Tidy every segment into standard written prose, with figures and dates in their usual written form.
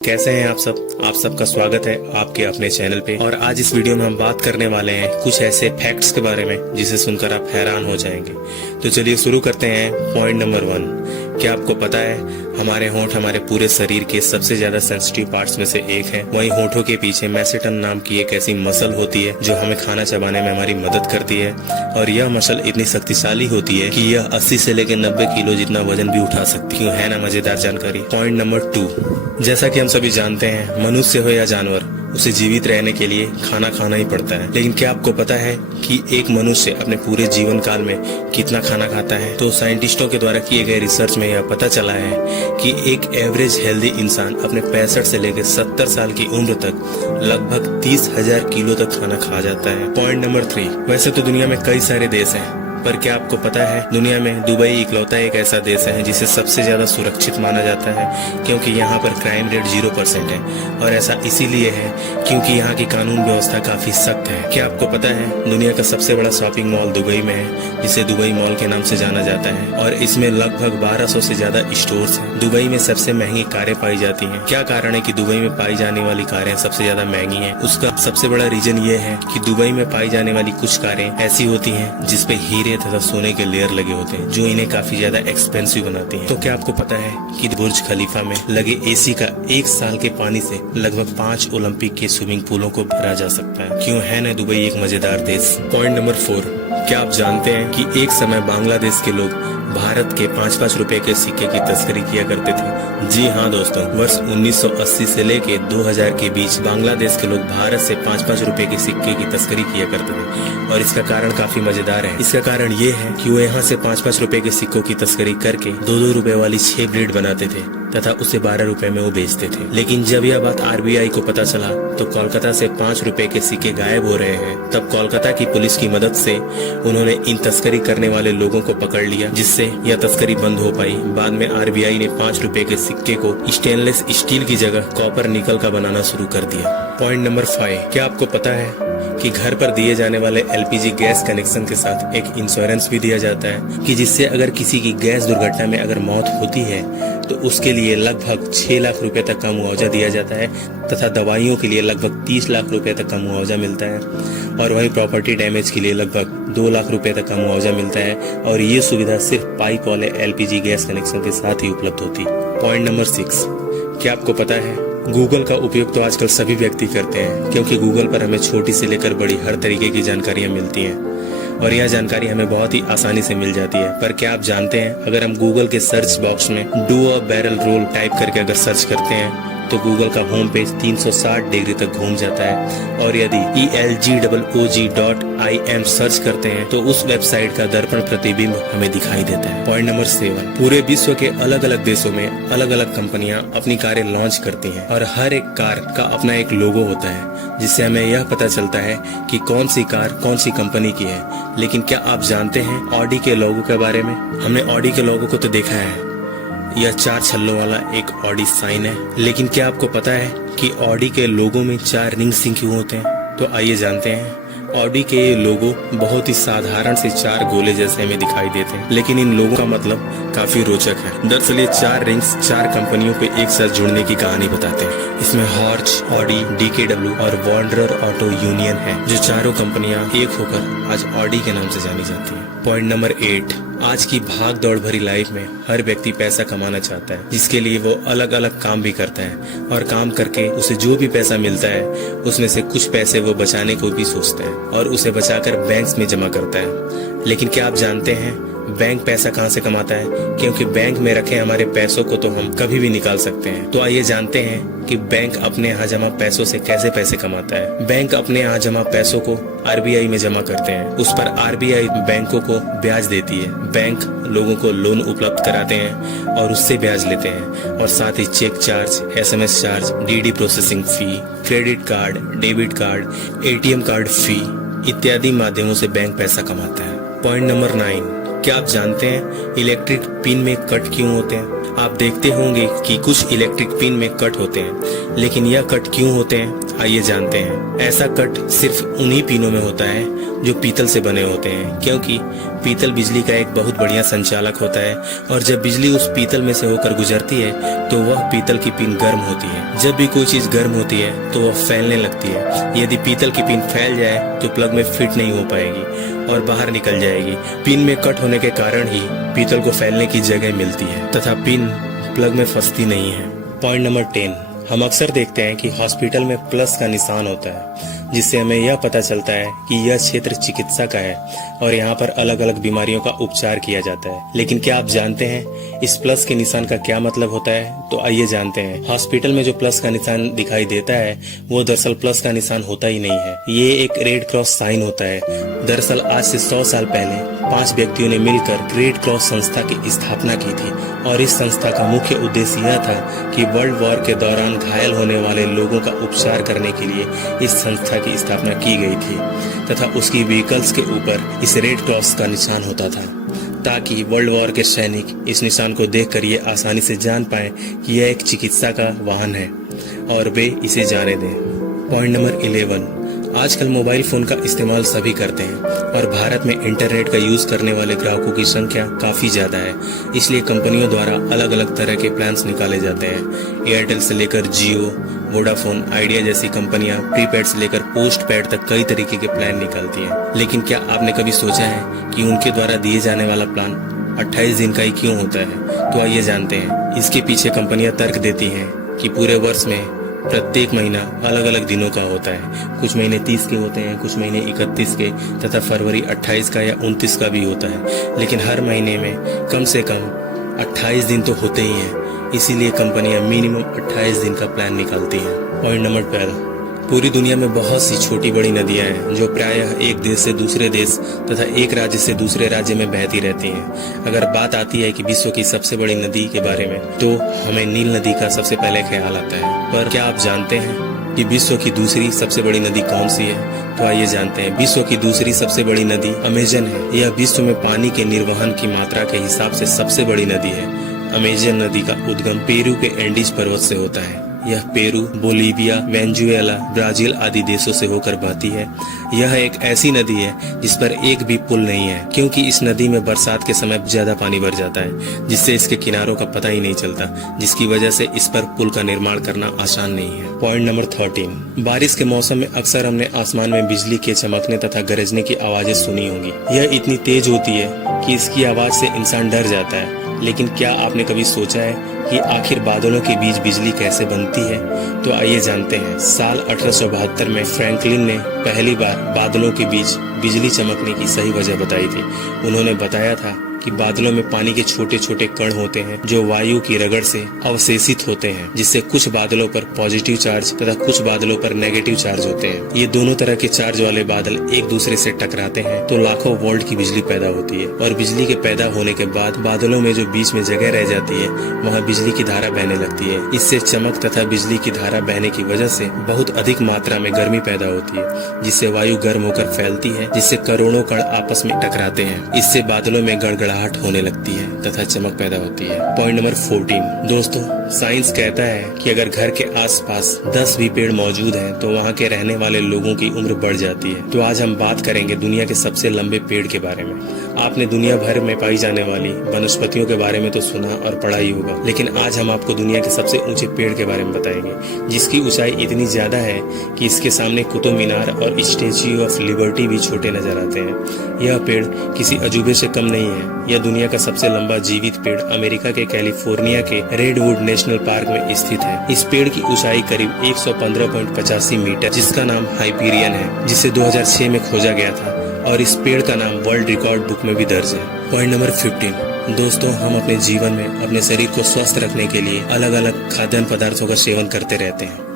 कैसे हैं आप सब। आप सबका स्वागत है आपके अपने चैनल पे। और आज इस वीडियो में हम बात करने वाले हैं कुछ ऐसे फैक्ट्स के बारे में जिसे सुनकर आप हैरान हो जाएंगे। तो चलिए शुरू करते हैं। पॉइंट नंबर 1, क्या आपको पता है हमारे होंठ हमारे पूरे शरीर के सबसे ज्यादा सेंसिटिव पार्ट्स में से एक है। वहीं होंठों के पीछे मैसेटन नाम की एक ऐसी मसल होती है जो हमें खाना चबाने में हमारी मदद करती है। और यह मसल इतनी शक्तिशाली होती है कि यह 80 से लेकर 90 किलो जितना वजन भी उठा सकती है ना। मजेदार जानकारी। पॉइंट नंबर 2, जैसा कि हम सभी जानते हैं मनुष्य हो या जानवर, उसे जीवित रहने के लिए खाना खाना ही पड़ता है। लेकिन क्या आपको पता है कि एक मनुष्य अपने पूरे जीवन काल में कितना खाना खाता है? तो साइंटिस्टों के द्वारा किए गए रिसर्च में यह पता चला है कि एक एवरेज हेल्दी इंसान अपने 65 से लेकर 70 साल की उम्र तक लगभग 30,000 किलो तक खाना खा जाता है। पॉइंट नंबर 3, वैसे तो दुनिया में कई सारे देश हैं, पर क्या आपको पता है दुनिया में दुबई इकलौता एक ऐसा देश है जिसे सबसे ज्यादा सुरक्षित माना जाता है, क्योंकि यहाँ पर क्राइम रेट 0% है। और ऐसा इसीलिए है क्योंकि यहाँ की कानून व्यवस्था काफी सख्त है। क्या आपको पता है दुनिया का सबसे बड़ा शॉपिंग मॉल दुबई में है, जिसे दुबई मॉल के नाम से जाना जाता है। और इसमें लगभग 1200 से ज्यादा स्टोर्स हैं। दुबई में सबसे महंगी कारें पाई जाती हैं। क्या कारण है कि दुबई में पाई जाने वाली कारें सबसे ज्यादा महंगी हैं? उसका सबसे बड़ा रीजन ये है कि दुबई में पाई जाने वाली कुछ कारें ऐसी होती हैं जिसपे हीरे तथा सोने के लेयर लगे होते हैं, जो इन्हें काफी ज्यादा एक्सपेंसिव बनाती हैं। तो क्या आपको पता है कि बुर्ज खलीफा में लगे एसी का 1 साल के पानी से लगभग 5 ओलंपिक के स्विमिंग पूलों को भरा जा सकता है? क्यों है ना दुबई एक मजेदार देश। पॉइंट नंबर 4, क्या आप जानते हैं कि एक समय बांग्लादेश के लोग भारत के 5-5 रुपए के सिक्के की तस्करी किया करते थे? जी हाँ दोस्तों, वर्ष 1980 से लेके 2000 के बीच बांग्लादेश के लोग भारत से 5-5 रुपए के सिक्के की तस्करी किया करते थे। और इसका कारण काफी मजेदार है। इसका कारण ये है कि वो यहाँ से 5-5 रुपए के सिक्कों की तस्करी करके 2-2 रुपए वाली 6 ब्लेड बनाते थे तथा उसे 12 रुपए में वो बेचते थे। लेकिन जब यह बात RBI को पता चला तो कोलकाता से 5 रुपए के सिक्के गायब हो रहे हैं। तब कोलकाता की पुलिस की मदद से उन्होंने इन तस्करी करने वाले लोगों को पकड़ लिया, जिससे यह तस्करी बंद हो पाई। बाद में RBI ने 5 रुपए के सिक्के को स्टेनलेस स्टील की जगह कॉपर निकल का बनाना शुरू कर दिया। पॉइंट नंबर 5, क्या आपको पता है कि घर पर दिए जाने वाले LPG गैस कनेक्शन के साथ एक इंश्योरेंस भी दिया जाता है कि जिससे अगर किसी की गैस दुर्घटना में अगर मौत होती है तो उसके लिए लगभग 6 लाख रुपए तक का मुआवजा दिया जाता है तथा दवाइयों के लिए लगभग 30 लाख रुपए तक का मुआवजा मिलता है। और वहीं प्रॉपर्टी डैमेज के लिए लगभग 2 लाख रुपए तक का मुआवजा मिलता है। और ये सुविधा सिर्फ पाइप वाले LPG गैस कनेक्शन के साथ ही उपलब्ध होती है। पॉइंट नंबर 6, क्या आपको पता है गूगल का उपयोग तो आजकल सभी व्यक्ति करते हैं, क्योंकि गूगल पर हमें छोटी से लेकर बड़ी हर तरीके की जानकारियां मिलती हैं और यह जानकारी हमें बहुत ही आसानी से मिल जाती है। पर क्या आप जानते हैं अगर हम गूगल के सर्च बॉक्स में do a barrel roll type करके अगर सर्च करते हैं तो गूगल का होम पेज 360 डिग्री तक घूम जाता है। और यदि elgogg.im सर्च करते हैं तो उस वेबसाइट का दर्पण प्रतिबिंब हमें दिखाई देता है। पॉइंट नंबर 7, पूरे विश्व के अलग अलग देशों में अलग अलग कंपनियां अपनी कारें लॉन्च करती हैं और हर एक कार का अपना एक लोगो होता है, जिससे हमें यह पता चलता है कि कौन सी कार कौन सी कंपनी की है। लेकिन क्या आप जानते हैं ऑडी के लोगो के बारे में? हमने ऑडी के लोगो को तो देखा है, यह 4 छल्लों वाला एक ऑडी साइन है। लेकिन क्या आपको पता है कि ऑडी के लोगो में 4 रिंग्स क्यों होते हैं? तो आइए जानते हैं। ऑडी के लोगो बहुत ही साधारण से 4 गोले जैसे हमें दिखाई देते हैं, लेकिन इन लोगों का मतलब काफी रोचक है। दरअसल ये 4 रिंग्स 4 कंपनियों को एक साथ जुड़ने की कहानी बताते हैं। इसमें हॉर्च, ऑडी, DKW और वॉन्डरर ऑटो यूनियन है, जो चारों कंपनियां एक होकर आज ऑडी के नाम से जानी जाती हैं। पॉइंट नंबर 8, आज की भाग दौड़ भरी लाइफ में हर व्यक्ति पैसा कमाना चाहता है, जिसके लिए वो अलग अलग काम भी करता है। और काम करके उसे जो भी पैसा मिलता है उसमें से कुछ पैसे वो बचाने को भी सोचता है और उसे बचाकर बैंक्स में जमा करता है। लेकिन क्या आप जानते हैं बैंक पैसा कहाँ से कमाता है? क्योंकि बैंक में रखे हमारे पैसों को तो हम कभी भी निकाल सकते हैं। तो आइए जानते हैं कि बैंक अपने यहाँ जमा पैसों से कैसे पैसे कमाता है। बैंक अपने यहाँ जमा पैसों को RBI में जमा करते हैं, उस पर RBI बैंकों को ब्याज देती है। बैंक लोगों को लोन उपलब्ध कराते हैं और उससे ब्याज लेते हैं। और साथ ही cheque charge, SMS charge, DD processing fee, credit card, debit card, ATM card fee इत्यादि माध्यमों से बैंक पैसा कमाता है। पॉइंट नंबर 9, क्या आप जानते हैं इलेक्ट्रिक पिन में कट क्यों होते हैं? आप देखते होंगे कि कुछ इलेक्ट्रिक पिन में कट होते हैं, लेकिन यह कट क्यों होते हैं आइए जानते हैं। ऐसा कट सिर्फ उन्हीं पिनों में होता है जो पीतल से बने होते हैं, क्योंकि पीतल बिजली का एक बहुत बढ़िया संचालक होता है और जब बिजली उस पीतल में से होकर गुजरती है तो वह पीतल की पिन गर्म होती है। जब भी कोई चीज गर्म होती है तो वह फैलने लगती है। यदि पीतल की पिन फैल जाए तो प्लग में फिट नहीं हो पाएगी और बाहर निकल जाएगी। पिन में कट होने के कारण ही पीतल को फैलने की जगह मिलती है तथा पिन प्लग में फंसती नहीं है। पॉइंट नंबर 10, हम अक्सर देखते हैं कि हॉस्पिटल में प्लस का निशान होता है, जिससे हमें यह पता चलता है कि यह क्षेत्र चिकित्सा का है और यहाँ पर अलग अलग बीमारियों का उपचार किया जाता है। लेकिन क्या आप जानते हैं इस प्लस के निशान का क्या मतलब होता है? तो आइए जानते हैं। हॉस्पिटल में जो प्लस का निशान दिखाई देता है वो दरअसल प्लस का निशान होता ही नहीं है, ये एक रेड क्रॉस साइन होता है। दरअसल आज से 100 साल पहले 5 व्यक्तियों ने मिलकर रेड क्रॉस संस्था की स्थापना की थी और इस संस्था का मुख्य उद्देश्य यह था कि वर्ल्ड वॉर के दौरान घायल होने वाले लोगों का उपचार करने के लिए इस संस्था की स्थापना की गई थी तथा उसकी व्हीकल्स के ऊपर इस रेड क्रॉस का निशान होता था, ताकि वर्ल्ड वॉर के सैनिक इस निशान को देखकर ये आसानी से जान पाएं कि यह एक चिकित्सा का वाहन है और वे इसे जाने दें। पॉइंट नंबर 11, आजकल मोबाइल फोन का इस्तेमाल सभी करते हैं और भारत में इंटरनेट का यूज करने वाले ग्राहकों की संख्या काफी ज्यादा है, इसलिए कंपनियों द्वारा अलग अलग तरह के प्लान्स निकाले जाते हैं। एयरटेल से लेकर जियो, वोडाफोन, आइडिया जैसी कंपनियां प्रीपेड से लेकर पोस्ट पेड तक कई तरीके के प्लान निकालती हैं। लेकिन क्या आपने कभी सोचा है कि उनके द्वारा दिए जाने वाला प्लान 28 दिन का ही क्यों होता है? तो आइए जानते हैं। इसके पीछे कंपनियां तर्क देती हैं कि पूरे वर्ष में प्रत्येक महीना अलग अलग दिनों का होता है। कुछ महीने 30 के होते हैं, कुछ महीने 31 के तथा फरवरी 28 का या 29 का भी होता है, लेकिन हर महीने में कम से कम 28 दिन तो होते ही हैं, इसीलिए कंपनियां मिनिमम 28 दिन का प्लान निकालती हैं। पॉइंट नंबर 12, पूरी दुनिया में बहुत सी छोटी बड़ी नदियां हैं जो प्रायः एक देश से दूसरे देश तथा एक राज्य से दूसरे राज्य में बहती रहती हैं। अगर बात आती है कि विश्व की सबसे बड़ी नदी के बारे में तो हमें नील नदी का सबसे पहले ख्याल आता है। पर क्या आप जानते हैं कि विश्व की दूसरी सबसे बड़ी नदी कौन सी है? तो आइए जानते हैं। विश्व की दूसरी सबसे बड़ी नदी अमेजन है। यह विश्व में पानी के निर्वहन की मात्रा के हिसाब से सबसे बड़ी नदी है। अमेजन नदी का उद्गम पेरू के एंडीज पर्वत से होता है। यह पेरू, बोलीविया, वेनेजुएला, ब्राजील आदि देशों से होकर बहती है। यह एक ऐसी नदी है जिस पर एक भी पुल नहीं है, क्योंकि इस नदी में बरसात के समय ज्यादा पानी भर जाता है, जिससे इसके किनारों का पता ही नहीं चलता, जिसकी वजह से इस पर पुल का निर्माण करना आसान नहीं है। पॉइंट नंबर 13, बारिश के मौसम में अक्सर हमने आसमान में बिजली के चमकने तथा गरजने की आवाजें सुनी होंगी। यह इतनी तेज होती है कि इसकी आवाज से इंसान डर जाता है। लेकिन क्या आपने कभी सोचा है कि आखिर बादलों के बीच बिजली कैसे बनती है? तो आइए जानते हैं। साल 1872 में फ्रैंकलिन ने पहली बार बादलों के बीच बिजली चमकने की सही वजह बताई थी। उन्होंने बताया था कि बादलों में पानी के छोटे छोटे कण होते हैं जो वायु की रगड़ से अवशेषित होते हैं, जिससे कुछ बादलों पर पॉजिटिव चार्ज तथा कुछ बादलों पर नेगेटिव चार्ज होते हैं। ये दोनों तरह के चार्ज वाले बादल एक दूसरे से टकराते हैं तो लाखों वोल्ट की बिजली पैदा होती है और बिजली के पैदा होने के बाद बादलों में जो बीच में जगह रह जाती है वहाँ बिजली की धारा बहने लगती है। इससे चमक तथा बिजली की धारा बहने की वजह से बहुत अधिक मात्रा में गर्मी पैदा होती है, जिससे वायु गर्म होकर फैलती है, जिससे करोड़ों कण आपस में टकराते हैं। इससे बादलों में गड़गड़ाहट होने लगती है तथा चमक पैदा होती है। पॉइंट नंबर 14, दोस्तों साइंस कहता है कि अगर घर के आसपास 10 भी पेड़ मौजूद हैं तो वहाँ के रहने वाले लोगों की उम्र बढ़ जाती है। तो आज हम बात करेंगे दुनिया के सबसे लंबे पेड़ के बारे में। आपने दुनिया भर में पाई जाने वाली वनस्पतियों के बारे में तो सुना और पढ़ा ही होगा, लेकिन आज हम आपको दुनिया के सबसे ऊंचे पेड़ के बारे में बताएंगे, जिसकी ऊंचाई इतनी ज्यादा है कि इसके सामने कुतुब मीनार और स्टैच्यू ऑफ लिबर्टी भी छोटे नजर आते हैं। यह पेड़ किसी अजूबे से कम नहीं है। यह दुनिया का सबसे लंबा जीवित पेड़ अमेरिका के कैलिफोर्निया के रेडवुड नेशनल पार्क में स्थित है। इस पेड़ की ऊंचाई करीब 115.85 मीटर, जिसका नाम हाइपीरियन है, जिसे 2006 में खोजा गया था और इस पेड़ का नाम वर्ल्ड रिकॉर्ड बुक में भी दर्ज है। पॉइंट नंबर 15, दोस्तों हम अपने जीवन में अपने शरीर को स्वस्थ रखने के लिए अलग अलग खाद्यान्न पदार्थों का सेवन करते रहते हैं।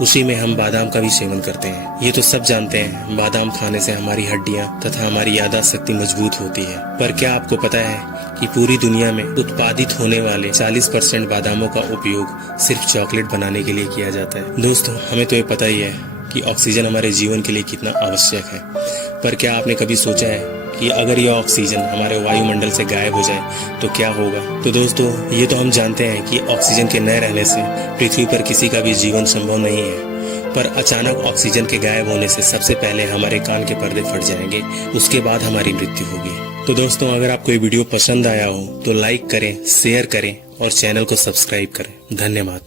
उसी में हम बादाम का भी सेवन करते हैं। ये तो सब जानते हैं, बादाम खाने से हमारी हड्डियां तथा हमारी याददाश्त शक्ति मजबूत होती है। पर क्या आपको पता है कि पूरी दुनिया में उत्पादित होने वाले 40% बादामों का उपयोग सिर्फ चॉकलेट बनाने के लिए किया जाता है। दोस्तों हमें तो ये पता ही है कि ऑक्सीजन हमारे जीवन के लिए कितना आवश्यक है, पर क्या आपने कभी सोचा है कि कि अगर ये ऑक्सीजन हमारे वायुमंडल से गायब हो जाए तो क्या होगा। तो दोस्तों, ये तो हम जानते हैं कि ऑक्सीजन के न रहने से पृथ्वी पर किसी का भी जीवन संभव नहीं है, पर अचानक ऑक्सीजन के गायब होने से सबसे पहले हमारे कान के पर्दे फट जाएंगे, उसके बाद हमारी मृत्यु होगी। तो दोस्तों, अगर आपको ये वीडियो पसंद आया हो तो लाइक करें, शेयर करें और चैनल को सब्सक्राइब करें। धन्यवाद।